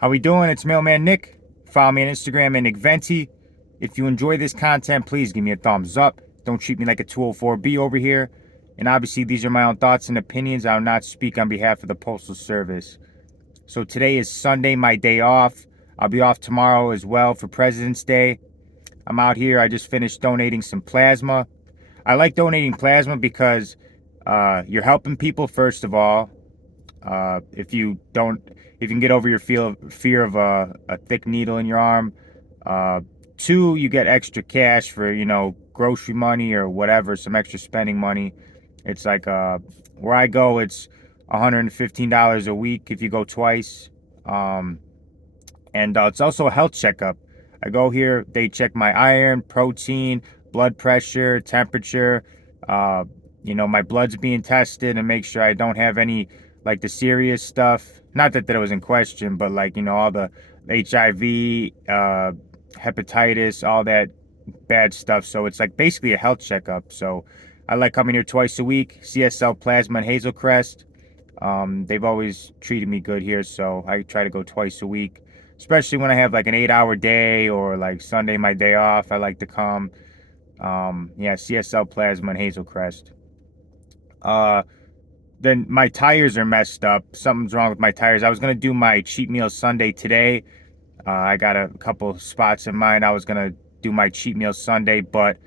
How we doing? It's Mailman Nick. Follow me on Instagram at NickVenti. If you enjoy this content, please give me a thumbs up. Don't treat me like a 204B over here. And obviously, these are my own thoughts and opinions. I will not speak on behalf of the Postal Service. So today is Sunday, my day off. I'll be off tomorrow as well for President's Day. I'm out here. I just finished donating some plasma. I like donating plasma because you're helping people, first of all. If you can get over your fear of a thick needle in your arm. Two, you get extra cash for, grocery money or whatever, some extra spending money. It's like, where I go, it's $115 a week if you go twice. And it's also a health checkup. I go here, they check my iron, protein, blood pressure, temperature. My blood's being tested and make sure I don't have any, like, the serious stuff. Not that that was in question, but all the HIV, hepatitis, all that bad stuff. So it's like basically a health checkup. So I like coming here twice a week. CSL Plasma and Hazelcrest. They've always treated me good here, so I try to go twice a week. Especially when I have like an 8-hour day or like Sunday, my day off, I like to come. CSL Plasma and Hazelcrest. Then my tires are messed up. Something's wrong with my tires. I was going to do my cheat meal Sunday today. I got a couple spots in mind. I was going to do my cheat meal Sunday, but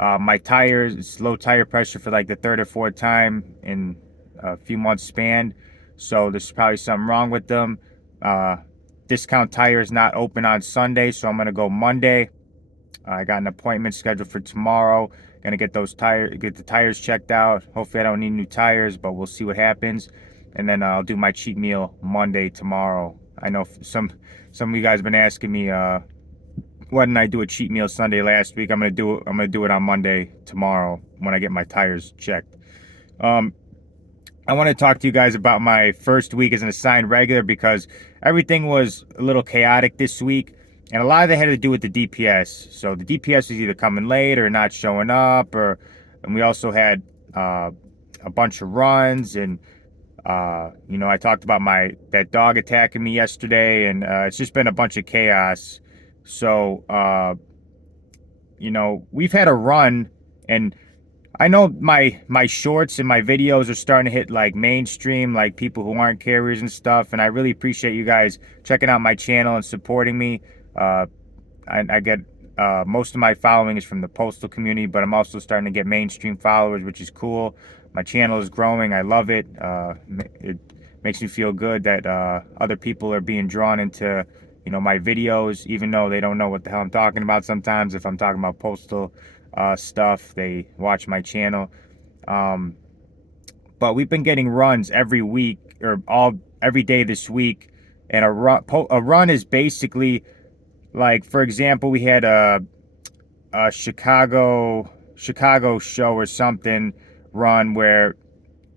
my tires, it's low tire pressure for like the third or fourth time in a few months span. So there's probably something wrong with them. Discount Tire is not open on Sunday, so I'm going to go Monday. I got an appointment scheduled for tomorrow. Gonna get the tires checked out. Hopefully I don't need new tires, but we'll see what happens. And then I'll do my cheat meal Monday tomorrow. I know some of you guys have been asking me, why didn't I do a cheat meal Sunday last week? I'm gonna do it on Monday tomorrow when I get my tires checked. I want to talk to you guys about my first week as an assigned regular because everything was a little chaotic this week. And a lot of that had to do with the DPS. So the DPS was either coming late or not showing up, and we also had a bunch of runs. And I talked about that dog attacking me yesterday, and it's just been a bunch of chaos. So we've had a run, and I know my shorts and my videos are starting to hit like mainstream, like people who aren't carriers and stuff. And I really appreciate you guys checking out my channel and supporting me. I get most of my following is from the postal community, but I'm also starting to get mainstream followers, which is cool. My channel is growing. I love it. It makes me feel good that other people are being drawn into my videos, even though they don't know what the hell I'm talking about. Sometimes if I'm talking about postal stuff, they watch my channel. But we've been getting runs every week or every day this week, and a run is basically, like, for example, we had a Chicago show or something run where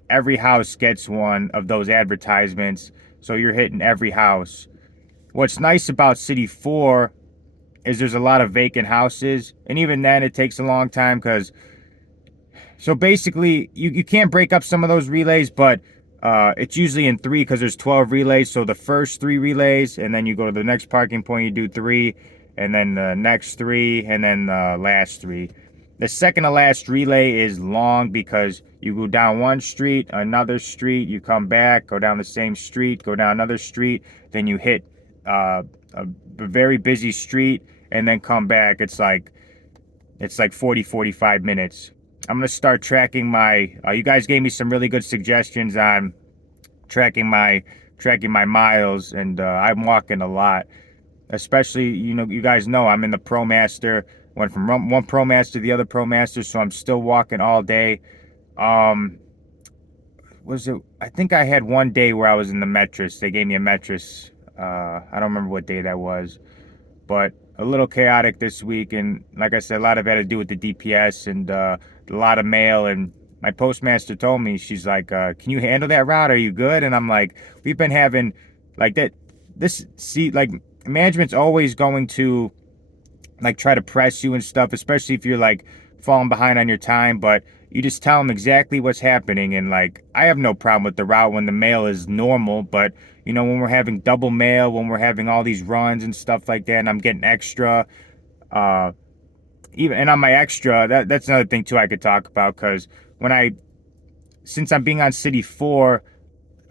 every house gets one of those advertisements. So you're hitting every house. What's nice about City 4 is there's a lot of vacant houses. And even then, it takes a long time because... So basically, you can't break up some of those relays, but it's usually in 3 because there's 12 relays. So the first 3 relays, and then you go to the next parking point, you do 3, and then the next 3, and then the last 3. The second to last relay is long because you go down one street, another street, you come back, go down the same street, go down another street, then you hit a very busy street, and then come back. It's like 40-45 minutes. I'm going to start tracking you guys gave me some really good suggestions on tracking my miles, and I'm walking a lot. Especially, you guys know I'm in the ProMaster. Went from one ProMaster to the other ProMaster, so I'm still walking all day. I think I had one day where I was in the Metris. They gave me a Metris. I don't remember what day that was, but a little chaotic this week. And like I said, a lot of it had to do with the DPS and a lot of mail. And my postmaster told me, she's like, can you handle that route? Are you good? And I'm like, we've been having like that. Management's always going to like try to press you and stuff, especially if you're like falling behind on your time. But you just tell them exactly what's happening. And like, I have no problem with the route when the mail is normal, but you know, when we're having double mail, when we're having all these runs and stuff like that, and I'm getting extra, uh, even and on my extra, that's another thing too I could talk about because when I since I'm being on City 4,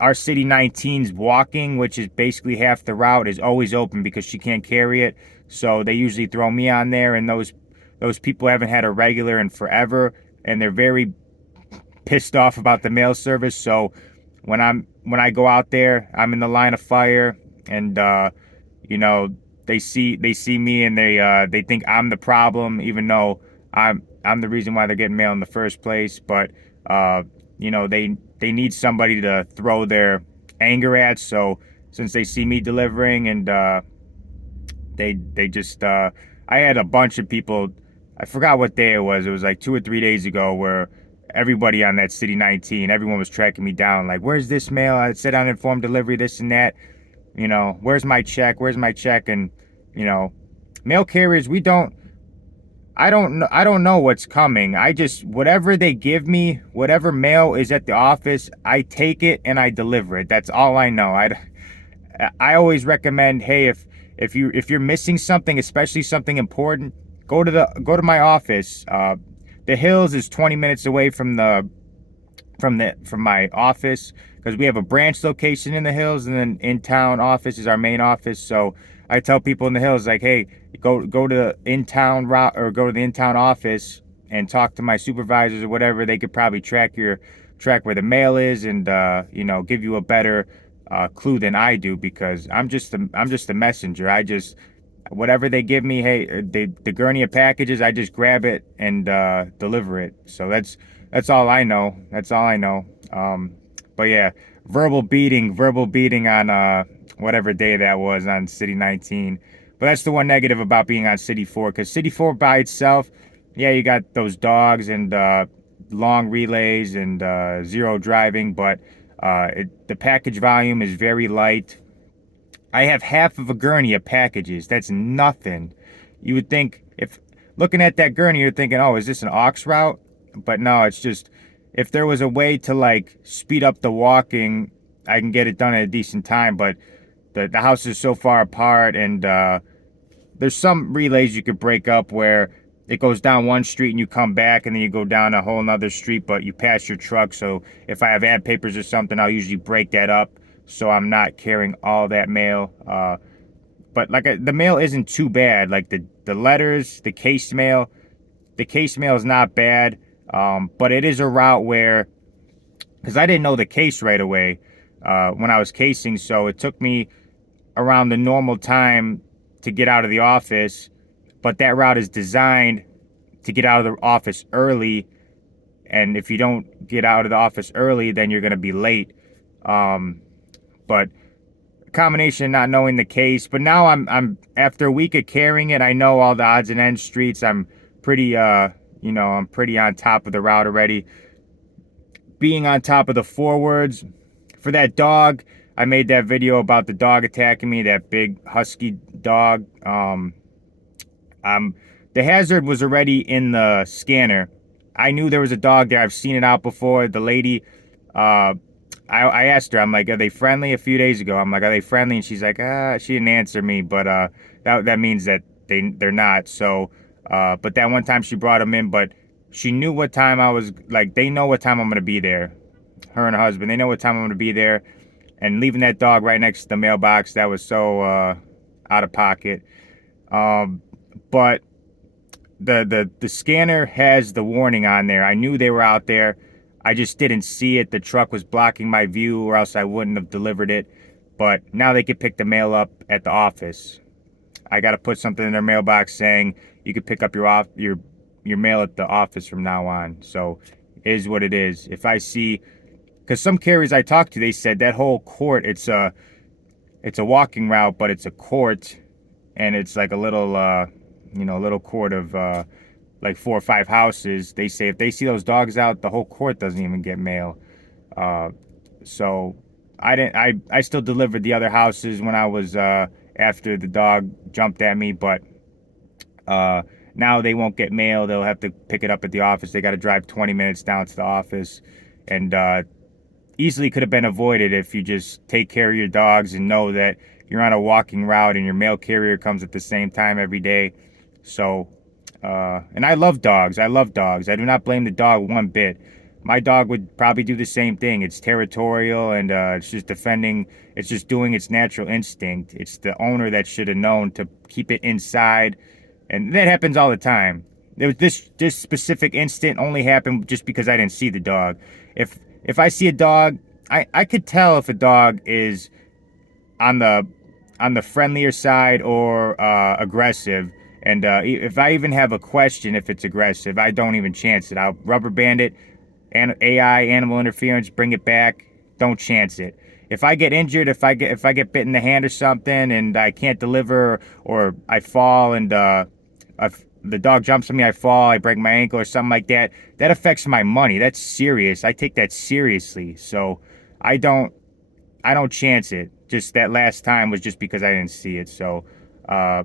our City 19's walking, which is basically half the route, is always open because she can't carry it. So they usually throw me on there, and those people haven't had a regular in forever, and they're very pissed off about the mail service. So when I go out there, I'm in the line of fire, and you know, they see me and they think I'm the problem, even though I'm the reason why they're getting mail in the first place. But uh, you know, they need somebody to throw their anger at. So since they see me delivering, and they just I had a bunch of people. I forgot what day it was. It was like 2 or 3 days ago where everybody on that City 19, everyone was tracking me down. Like, where's this mail? I said on informed delivery, this and that. You know, where's my check? Where's my check? And you know, mail carriers, we don't. I don't know what's coming. I just whatever they give me, whatever mail is at the office, I take it and I deliver it. That's all I know. I always recommend, hey, if you're missing something, especially something important, go to my office. The Hills is 20 minutes away from my office because we have a branch location in the Hills, and then in town office is our main office. So I tell people in the Hills, like, hey, go to in town route, or go to the in town office and talk to my supervisors or whatever. They could probably track where the mail is, and you know, give you a better clue than I do, because I'm just the messenger. I just whatever they give me, hey, the gurney packages, I just grab it and deliver it. So that's all I know. That's all I know. But yeah, verbal beating on whatever day that was on City 19. But that's the one negative about being on City 4, because City 4 by itself, yeah, you got those dogs and long relays and zero driving, but the package volume is very light. I have half of a gurney of packages. That's nothing. You would think, if looking at that gurney, you're thinking, oh, is this an aux route? But no, it's just, if there was a way to like speed up the walking, I can get it done at a decent time. But the house is so far apart, and there's some relays you could break up where it goes down one street and you come back, and then you go down a whole nother street, but you pass your truck. So if I have ad papers or something, I'll usually break that up so I'm not carrying all that mail. But like the mail isn't too bad. Like the letters, the case mail is not bad. But it is a route where, because I didn't know the case right away when I was casing, so it took me around the normal time to get out of the office. But that route is designed to get out of the office early, and if you don't get out of the office early, then you're going to be late. But a combination of not knowing the case, but now I'm after a week of carrying it, I know all the odds and ends streets. I'm pretty you know, I'm pretty on top of the route already. Being on top of the forwards for that dog, I made that video about the dog attacking me, that big husky dog. The hazard was already in the scanner. I knew there was a dog there. I've seen it out before. The lady, I asked her, I'm like, are they friendly? A few days ago, I'm like, are they friendly? And she's like, she didn't answer me, but that means that they're not. So, but that one time she brought them in, but she knew what time I was, like, they know what time I'm gonna be there. Her and her husband, they know what time I'm gonna be there. And leaving that dog right next to the mailbox, that was so out of pocket. But the scanner has the warning on there. I knew they were out there. I just didn't see it. The truck was blocking my view, or else I wouldn't have delivered it. But now they could pick the mail up at the office. I got to put something in their mailbox saying you could pick up your mail at the office from now on. So it is what it is. If I see, because some carriers I talked to, they said that whole court, it's a walking route, but it's a court, and it's like a little little court of like 4 or 5 houses. They say if they see those dogs out, the whole court doesn't even get mail. So I still delivered the other houses when I was after the dog jumped at me, but now they won't get mail. They'll have to pick it up at the office. They got to drive 20 minutes down to the office. And easily could have been avoided if you just take care of your dogs and know that you're on a walking route and your mail carrier comes at the same time every day. So, and I love dogs. I love dogs. I do not blame the dog one bit. My dog would probably do the same thing. It's territorial and it's just defending, it's just doing its natural instinct. It's the owner that should have known to keep it inside. And that happens all the time. There was this specific instant only happened just because I didn't see the dog. If I see a dog, I could tell if a dog is on the friendlier side or aggressive. And if I even have a question, if it's aggressive, I don't even chance it. I'll rubber band it, and AI, animal interference, bring it back. Don't chance it. If I get injured, if I get bit in the hand or something, and I can't deliver, or I fall and the dog jumps on me, I fall, I break my ankle or something like that, that affects my money. That's serious. I take that seriously. So I don't chance it. Just that last time was just because I didn't see it. So I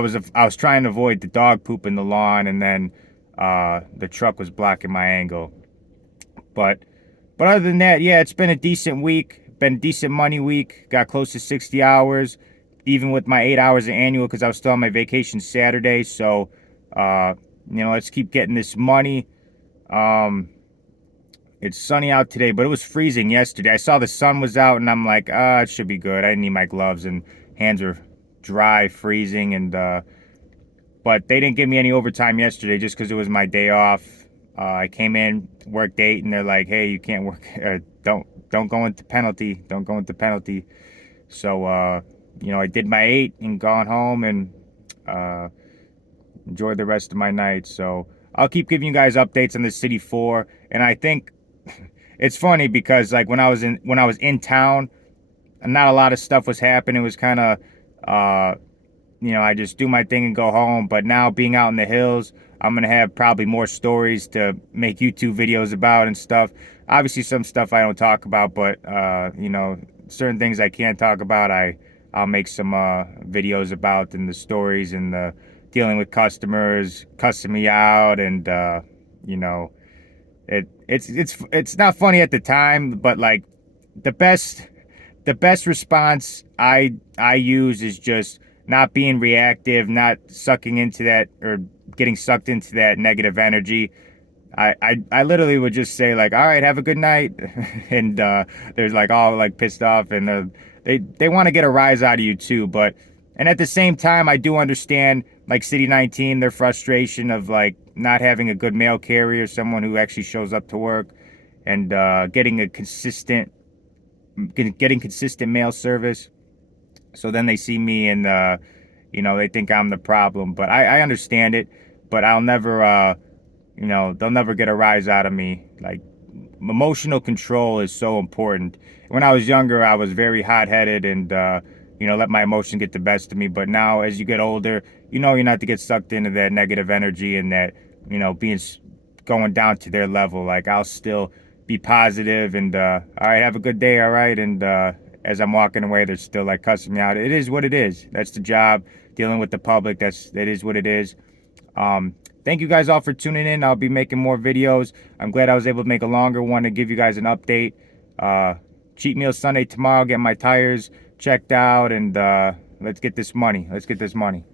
was trying to avoid the dog poop in the lawn, and then the truck was blocking my angle. But other than that, yeah, it's been a decent week. Been a decent money week. Got close to 60 hours, even with my 8 hours of annual, because I was still on my vacation Saturday. So, let's keep getting this money. It's sunny out today, but it was freezing yesterday. I saw the sun was out, and I'm like, it should be good. I didn't need my gloves, and hands were dry, freezing, and but they didn't give me any overtime yesterday just because it was my day off. I came in, worked 8, and they're like, hey, you can't work. Don't go into penalty. Don't go into penalty. So, I did my 8 and gone home and enjoyed the rest of my night. So I'll keep giving you guys updates on the City 4. And I think it's funny because like when I was in town, not a lot of stuff was happening. It was kind of I just do my thing and go home. But now being out in the hills, I'm going to have probably more stories to make YouTube videos about and stuff. Obviously some stuff I don't talk about, but certain things I can't talk about, I'll make some videos about, and the stories and the dealing with customers cussing me out, and it's not funny at the time, but like the best response I use is just not being reactive, not sucking into that or getting sucked into that negative energy. I literally would just say like, all right, have a good night. And they're like all like pissed off, and they want to get a rise out of you too. And at the same time, I do understand like City 19, their frustration of like not having a good mail carrier, someone who actually shows up to work, and getting consistent mail service. So then they see me and they think I'm the problem. But I understand it, but I'll never they'll never get a rise out of me. Like, emotional control is so important. When I was younger, I was very hot-headed and let my emotion get the best of me. But now, as you get older, you're not to get sucked into that negative energy and that going down to their level. Like, I'll still be positive and all right, have a good day, all right. And as I'm walking away, they're still like cussing me out. It is what it is. That's the job, dealing with the public. That is what it is. Thank you guys all for tuning in. I'll be making more videos. I'm glad I was able to make a longer one to give you guys an update. Cheat meal Sunday tomorrow. Get my tires checked out, and let's get this money. Let's get this money.